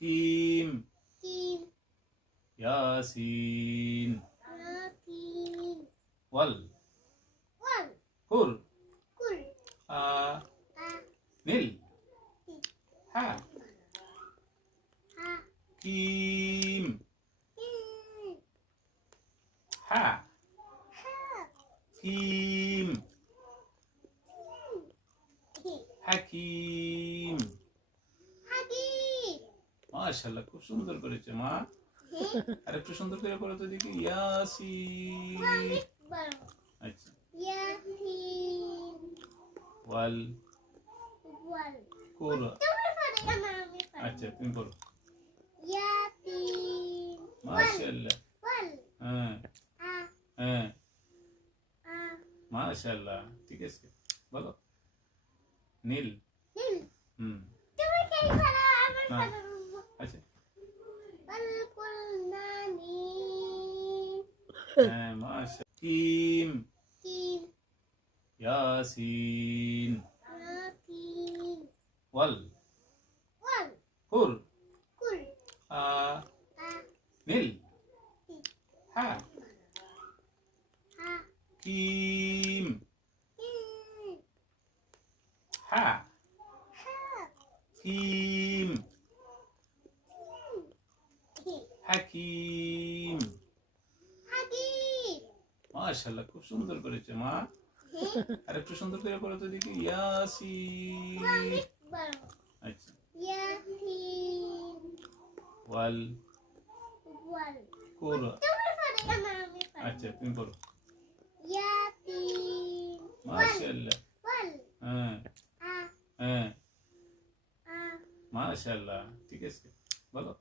Kim Kim Yasin Yasin ওয়াল ওয়াল কুর কুল আ আ নীল হা হা Kim Kim হা হা Kim Kim হাকিম। হাকিম মাশাআল্লাহ, খুব সুন্দর করেছে মা। আর একটু সুন্দর করে পড়ো তো দেখি। ইয়াসিন। আচ্ছা। ইয়াসিন ওয়াল ওয়াল কুর। তুমি পড়ো না আমি পড়ি আচ্ছা, তুমি পড়ো। ইয়াসিন মাশাআল্লাহ। ওয়াল হ্যাঁ আ হ্যাঁ, আ মাশাআল্লাহ, ঠিক আছে, বলো। নীল। নীল হুম। তুমি কে পড়ো আমি না। পড়ো আচ্ছা। ওয়াল কুলনা নীল হ্যাঁ, কিম কিম ইয়াসিন ইয়াসিন ওয়াল ওয়াল কুর কুল আ আ নীল হা হা কিম কিম হা হা কিম কিম হাকিম। হাকিম মাশাআল্লাহ, খুব সুন্দর করেছে মা। আর একটু সুন্দর করে পড়ো তো দেখি। ইয়াসিন। আমি পড়ো আচ্ছা। ইয়াসিন ওয়াল ওয়াল কুর। তুমি পড়ো না আমি পড়ি আচ্ছা, তুমি পড়ো। ইয়াসিন মাশাআল্লাহ। ওয়াল হ্যাঁ আ হ্যাঁ, আ মাশাআল্লাহ, ঠিক আছে, বলো।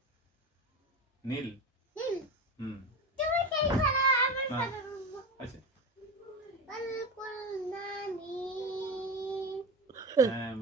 নীল। নীল হুম। তুমি কে পড়ো আমি না। পড়ো আচ্ছা। ওয়াল কুলনা নীল হ্যাঁ,